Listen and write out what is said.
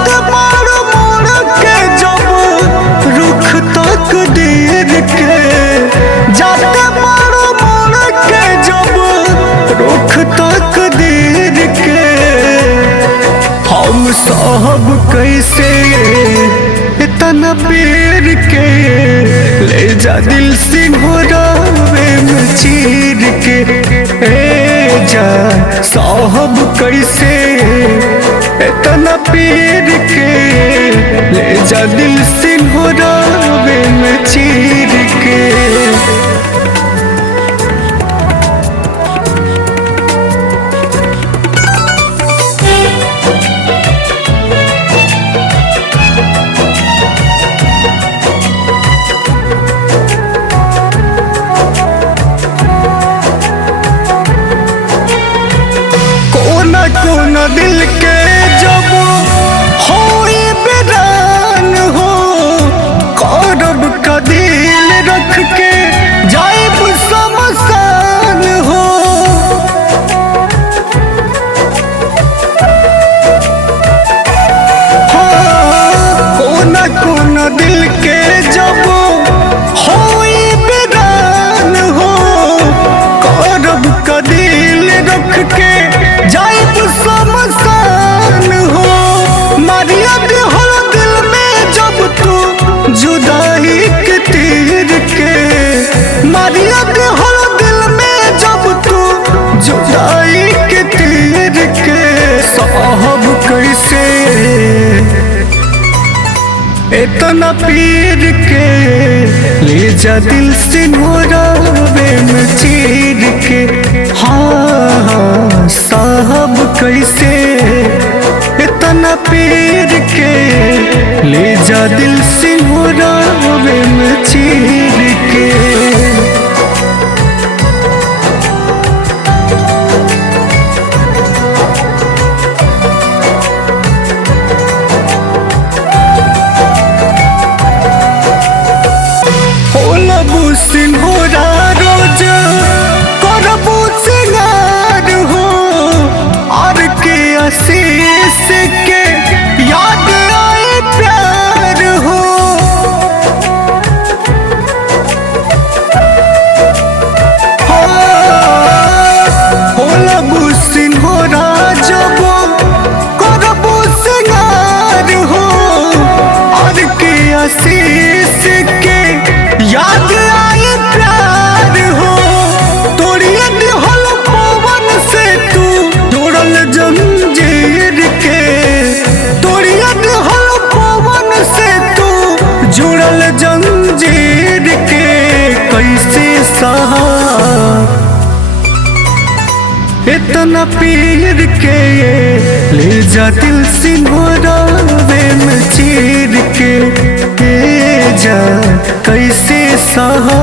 जाते बार मोड़ के जब रुख तक देर के, जाते बार मोड़ के जब रुख तक देर के, हम सब कैसे इतना पेड़ के ले जा दिल सिंहरावे में चीर के। ए जा साहब कैसे इतना पेड़ के ले जा दिल सिंहरावे में चीर के। कोना दिल के जब होई बेरान हो, करब का दिल रख के जाइब शमशान हो। हाँ, कोना कोना दिल के जब होई बेरान हो, करब का दिल रख के जाइब शमशान हो। मारिया हर दिल में जब तू जुदाई के तीर के, मारिया हर दिल में जब तू जुदाई के तीर के, साहब कैसे इतना पीर के ले जा दिल सिंहरावे में चीर के। हाँ साहब कैसे इतना पीर के ले जा दिल सिंहरावे में चीर के। सिंहोरा रोज करबू सिंगार हो, और के आशीष के याद आए प्यार हो। होलबू सिंहोरा जब करबू सिंगार हो, और के आशीष के याद आए प्यार हो। तोड़िए दिहल पवन से तू जोड़ल जंजीर के, तोड़िए दिहल पवन से तू जुड़ल जंजीर के। कैसे सहा इतना पीर के ले जा दिल सिंहरावे में चीर के। जा कैसे सहा